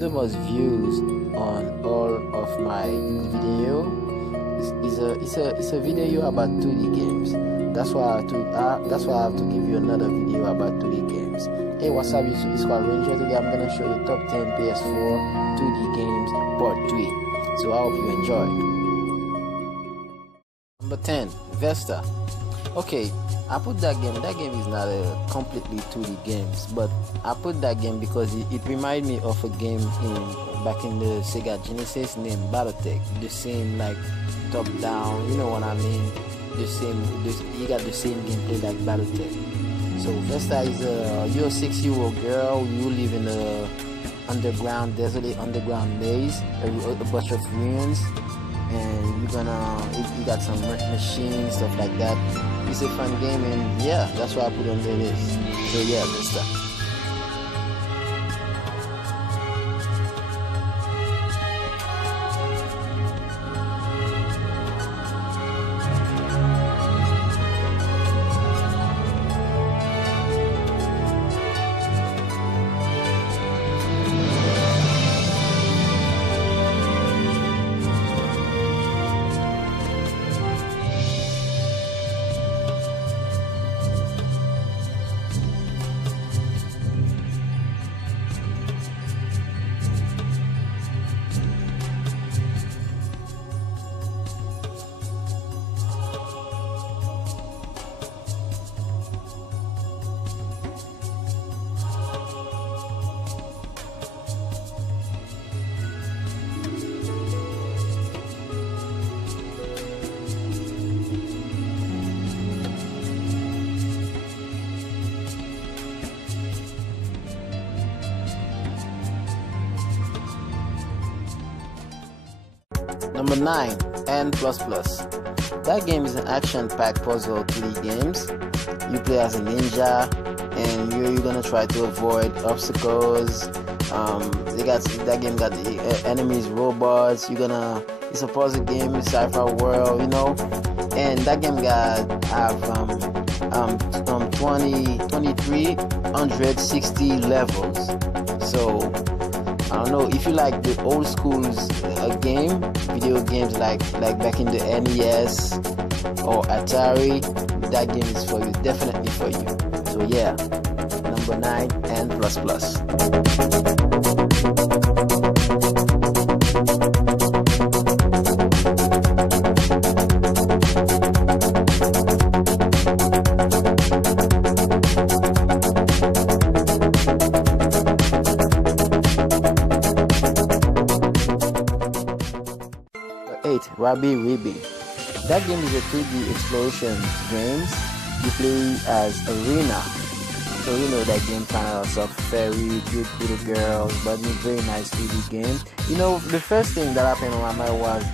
have the most views on all of my video. It's a video about 2D games. That's why I have to give you another video about 2D games. Hey, what's up YouTube? It's Squall Ranger. Today I'm gonna show you top 10 PS4 2D games part 3. So I hope you enjoy. Number 10, Vesta. Okay, I put that game. That game is not a completely 2D games, but I put that game because it reminded me of a game back in the Sega Genesis named Battletech. The same like top down, you know what I mean? You got the same gameplay like Battletech. So Vesta is you're a 6-year-old girl. You live in a desolate underground maze, a bunch of ruins, and you got some machines, stuff like that. It's a fun game, and yeah, that's why I put on the list. So yeah, Vesta. Number 9, N++. That game is an action-packed puzzle 3D games. You play as a ninja, and you're gonna try to avoid obstacles. That game got enemies, robots. It's a puzzle game, it's sci-fi world, you know. And that game have 2360 levels. So I don't know if you like the old school's video games like back in the NES or Atari. That game is for you, definitely for you. So yeah, number 9, N++. 8, Rabbi. That game is a 3D exploration game. You play as Auriga. So you know that game kind of stuff, very good little girls, but it's a very nice 3D game. You know, the first thing that happened on my mind was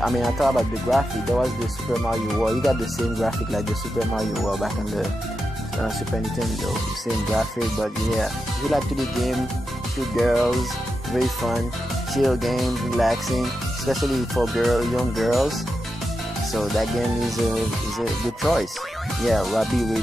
I thought about the graphic. There was the Super Mario World. You got the same graphic like the Super Mario World back on the Super Nintendo. Same graphic, but yeah, if you like 2D game, 2 girls, very fun, chill game, relaxing, especially for young girls. So that game is a good choice. Yeah, Rabbi.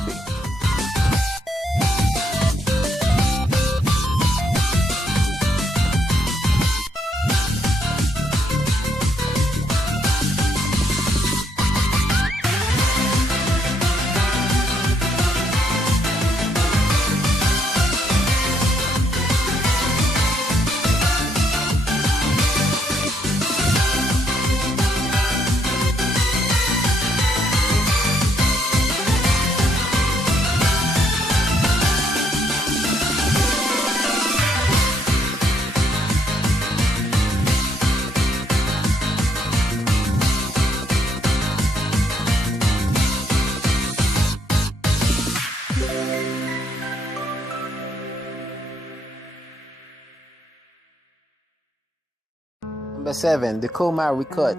Number 7, the Coma Recut.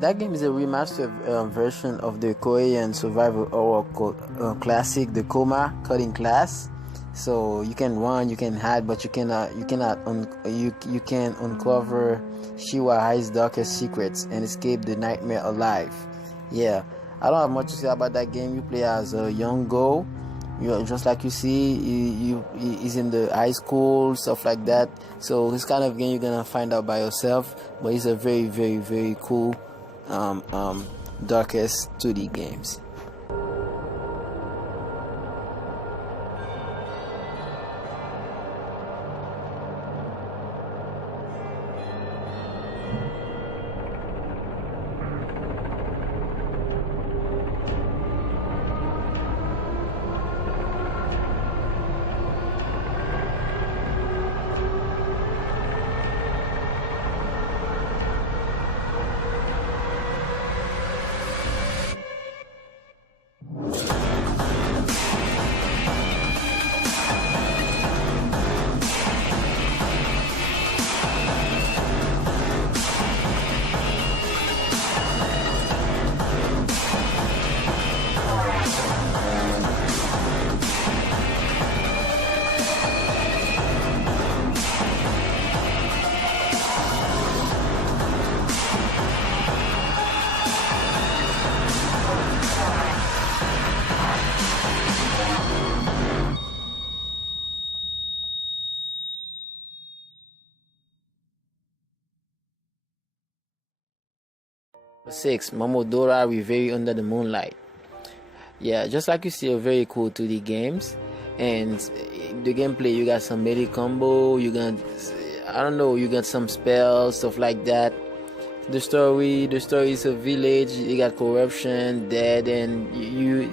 That game is a remastered version of the Korean survival horror classic, the Coma Cutting Class. So you can run, you can hide, but you can uncover Shiwa High's darkest secrets and escape the nightmare alive. Yeah, I don't have much to say about that game. You play as a young girl just like you see, he's in the high school, stuff like that. So this kind of game you're gonna find out by yourself, but it's a very, very, very cool darkest 2D games. Six, Momodora Reverie Under the Moonlight. Yeah, just like you see, a very cool 2D games, and the gameplay, you got some melee combo, you got, I don't know, you got some spells, stuff like that. The story is a village, you got corruption, dead, and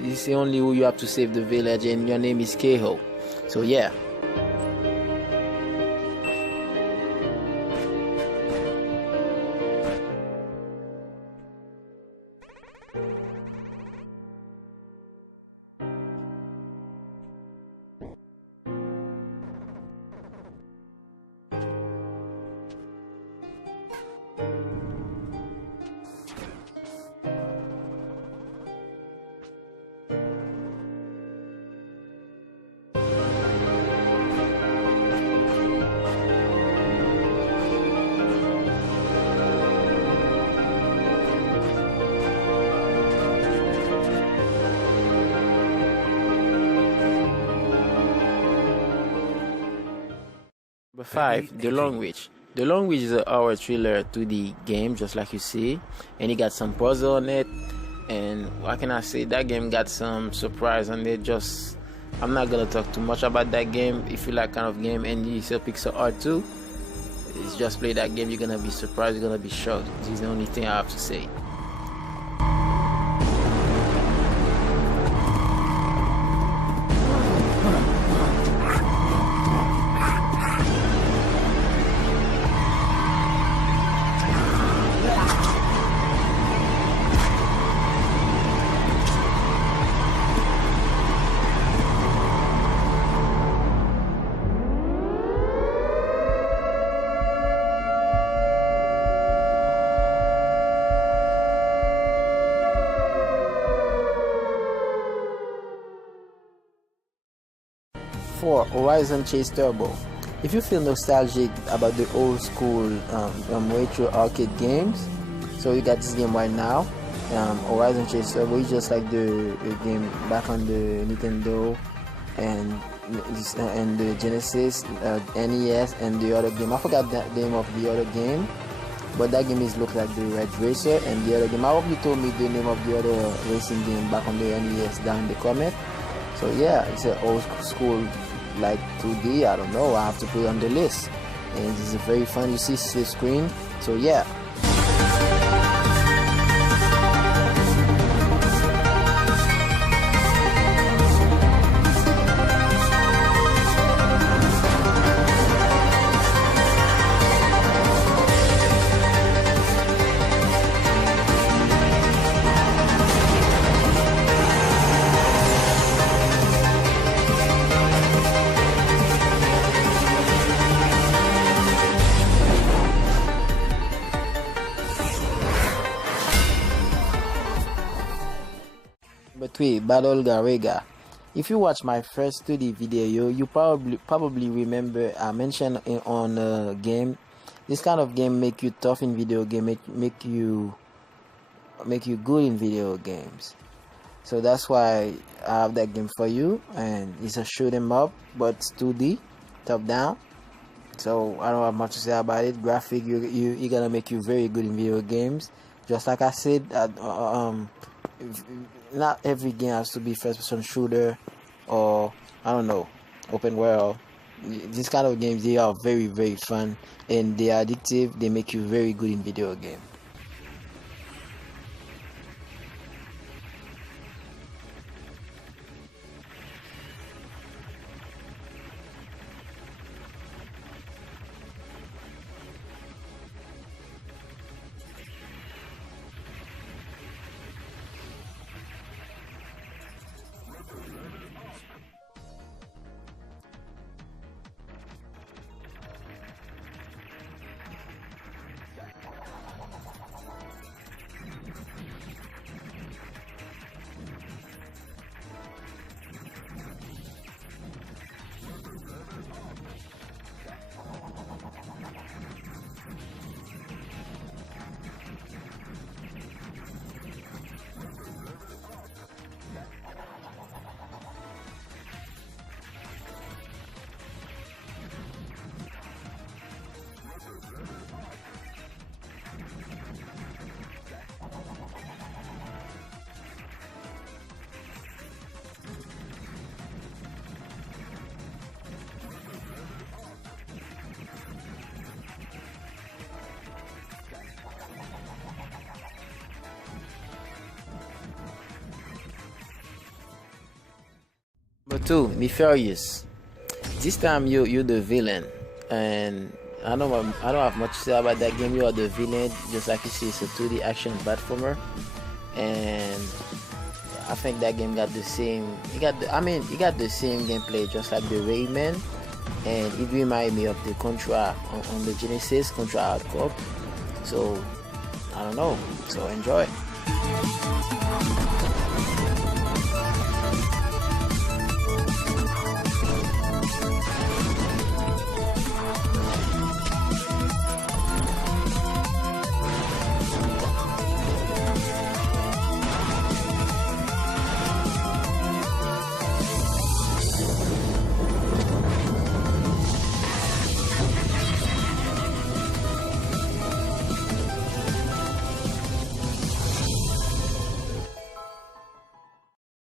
it's the only way you have to save the village, and your name is Keho. So yeah. Number 5, The Long Reach. The Long Reach is a horror thriller 2D game, just like you see, and it got some puzzle on it. And what can I say? That game got some surprise on it. I'm not gonna talk too much about that game. If you like kind of game and you see pixel art too, it's just play that game. You're gonna be surprised. You're gonna be shocked. This is the only thing I have to say. Horizon Chase Turbo. If you feel nostalgic about the old school retro arcade games, so you got this game right now. Horizon Chase Turbo is just like the game back on the Nintendo and the Genesis, NES, and the other game. I forgot the name of the other game, but that game look like the Red Racer and the other game. I hope you told me the name of the other racing game back on the NES down in the comment. So yeah, it's an old school like 2D. I don't know, I have to put it on the list, and this is very fun. You see the screen, so yeah. Number 3, Battle Auriga. If you watch my first 2D video, you probably remember I mentioned on a game. This kind of game make you tough in video game, make you good in video games. So that's why I have that game for you, and it's a shoot 'em up, but it's 2D, top down. So I don't have much to say about it. Graphic, you gonna make you very good in video games. Just like I said, not every game has to be first-person shooter or I don't know, open world. These kind of games, they are very very fun and they are addictive. They make you very good in video game. Number 2, Nefarious. This time you're the villain, and I don't have much to say about that game. You are the villain, just like you see. It's a 2D action platformer, and I think that game got the same. It got the same gameplay, just like the Rayman, and it reminded me of the Contra on the Genesis, Contra Hardcore. So I don't know. So enjoy.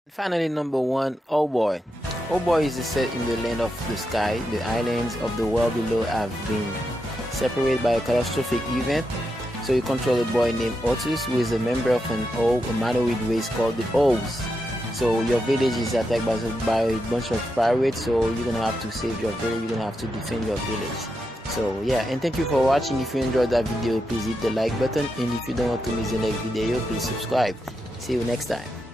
Finally, number 1, Oh Boy. Oh Boy is set in the land of the sky. The islands of the world below have been separated by a catastrophic event. So you control a boy named Otis, who is a member of an humanoid race called the O's. So your village is attacked by a bunch of pirates. So you're gonna have to save your village. You're gonna have to defend your village. So yeah, and thank you for watching. If you enjoyed that video, please hit the like button, and if you don't want to miss the next video, please subscribe. See you next time.